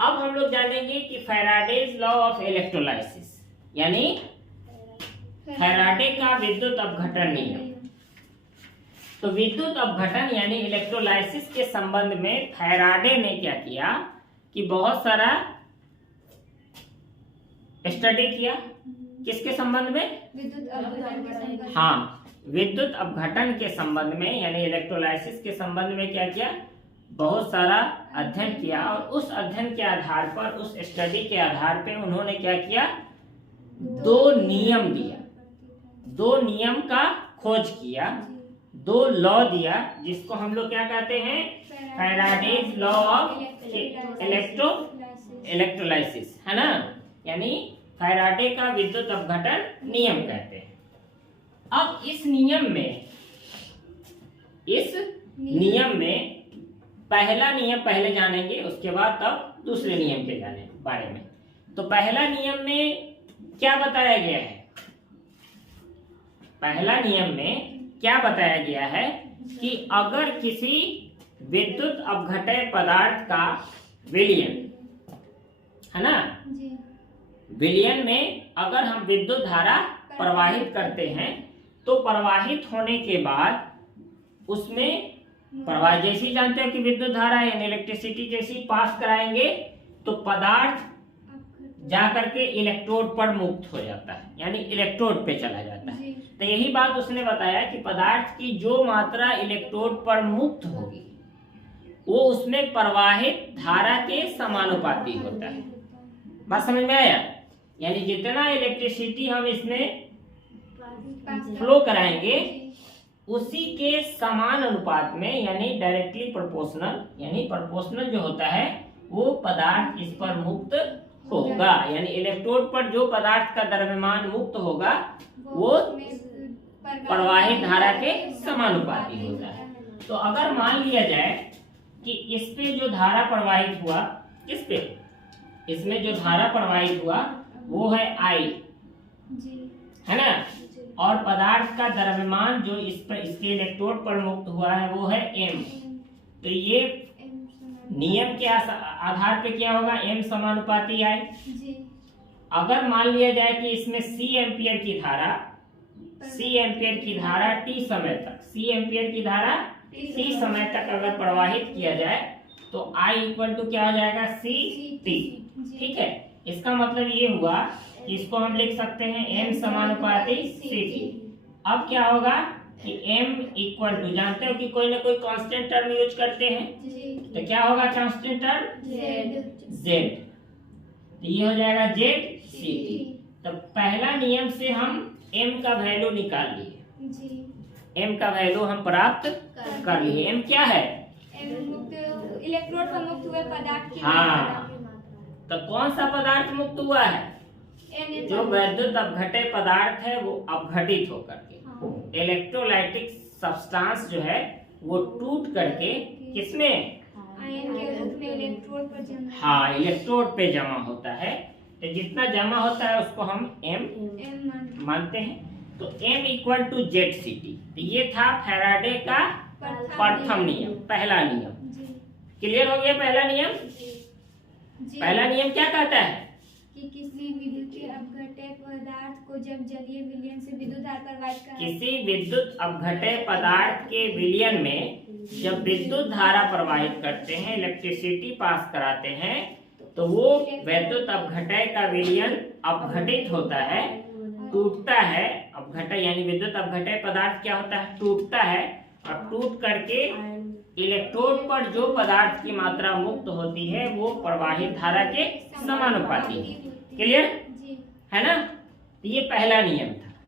अब हम लोग जानेंगे कि फैराडेज लॉ ऑफ इलेक्ट्रोलाइसिस, यानी फैराडे का विद्युत अपघटन नियम। तो विद्युत अपघटन यानी इलेक्ट्रोलाइसिस के संबंध में फैराडे ने क्या किया कि बहुत सारा स्टडी किया। किसके संबंध में? विद्युत अपघटन के संबंध। हाँ, विद्युत अपघटन के संबंध में यानी इलेक्ट्रोलाइसिस के संबंध में क्या किया? बहुत सारा अध्ययन किया, और उस अध्ययन के आधार पर, उस स्टडी के आधार पे उन्होंने क्या किया? दो नियम दिया, दो नियम का खोज किया, दो लॉ दिया, जिसको हम लोग क्या कहते हैं? फैराडेज लॉ ऑफ इलेक्ट्रोलाइसिस, है ना, यानी फैराडे का विद्युत अपघटन नियम कहते हैं। अब इस नियम में पहला नियम पहले जानेंगे, उसके बाद तब दूसरे नियम के बारे में। तो पहला नियम में क्या बताया गया है? पहला नियम में क्या बताया गया है कि अगर किसी विद्युत अपघटय पदार्थ का विलयन, है ना, विलयन में अगर हम विद्युत धारा प्रवाहित करते हैं, तो प्रवाहित होने के बाद उसमें प्रवाह, जैसी जानते हो कि विद्युत धारा यानी इलेक्ट्रिसिटी जैसी पास कराएंगे तो पदार्थ जाकर के इलेक्ट्रोड पर मुक्त हो जाता है, यानी इलेक्ट्रोड पे चला जाता है। तो यही बात उसने बताया कि पदार्थ की जो मात्रा इलेक्ट्रोड पर मुक्त होगी वो उसमें प्रवाहित धारा के समानुपाती होता है। बात समझ में आया? यानी जितना इलेक्ट्रिसिटी हम इसमें फ्लो कराएंगे उसी के समान अनुपात में, यानी डायरेक्टली प्रोपोर्शनल, यानी प्रोपोर्शनल जो होता है वो पदार्थ इस पर मुक्त होगा, यानी इलेक्ट्रोड पर जो पदार्थ का द्रव्यमान मुक्त होगा वो प्रवाहित धारा के समानुपाती होता है। तो अगर मान लिया जाए कि इस पे जो धारा प्रवाहित हुआ, किस पे? इसमें जो धारा प्रवाहित हुआ वो है I, है ना, और पदार्थ का द्रव्यमान जो इस पर, इसके इलेक्ट्रोड पर मुक्त हुआ है वो है M। तो ये नियम के आधार पे क्या होगा? M समानुपाती I। अगर मान लिया जाए कि इसमें C एम्पियर की धारा T समय तक, C एम्पियर की धारा T समय तक अगर प्रवाहित किया जाए तो I इक्वल टू क्या हो जाएगा? CT। ठीक है, इसका मतलब ये हुआ कि इसको हम लिख सकते हैं M समानुपाती CT। अब क्या होगा कि M इक्वल टू, जानते हो कि कोई ना कोई कांस्टेंट टर्म यूज करते हैं, तो क्या होगा कांस्टेंट टर्म? Z। तो ये हो जाएगा ZCT। तो पहला नियम से हम M का वैल्यू निकाल लिए, M का वैल्यू हम प्राप्त कर लिए। M क्या है? इलेक्ट्रोड पर मुक्त हुए पदार्थ की हाँ, तो कौन सा पदार्थ मुक्त हुआ है? जो विद्युत अपघटय पदार्थ है वो अपघटित होकर के इलेक्ट्रोलाइटिक सब्सटेंस जो है वो टूट करके किसमें? हाँ, इलेक्ट्रोड पे जमा होता है। तो जितना जमा होता है उसको हम M मानते हैं। तो M इक्वल टू ZCT। तो ये था फैराडे का प्रथम नियम, पहला नियम। क्लियर हो गया? पहला नियम, पहला नियम क्या कहता है कि किसी विद्युत अपघटय पदार्थ को जब जलीय विलयन से विद्युत धारा प्रवाहित कर, किसी विद्युत अपघटय पदार्थ के विलयन में जब विद्युत धारा प्रवाहित करते हैं, इलेक्ट्रिसिटी पास कराते हैं, तो वो विद्युत अपघटय का विलयन अपघटित होता है, टूटता है। अपघटय यानी विद्युत अपघटय पदार्थ क्या होता है? टूटता है, और टूट करके इलेक्ट्रोड पर जो पदार्थ की मात्रा मुक्त होती है वो प्रवाहित धारा के समानुपाती है। क्लियर है ना? तो ये पहला नियम था।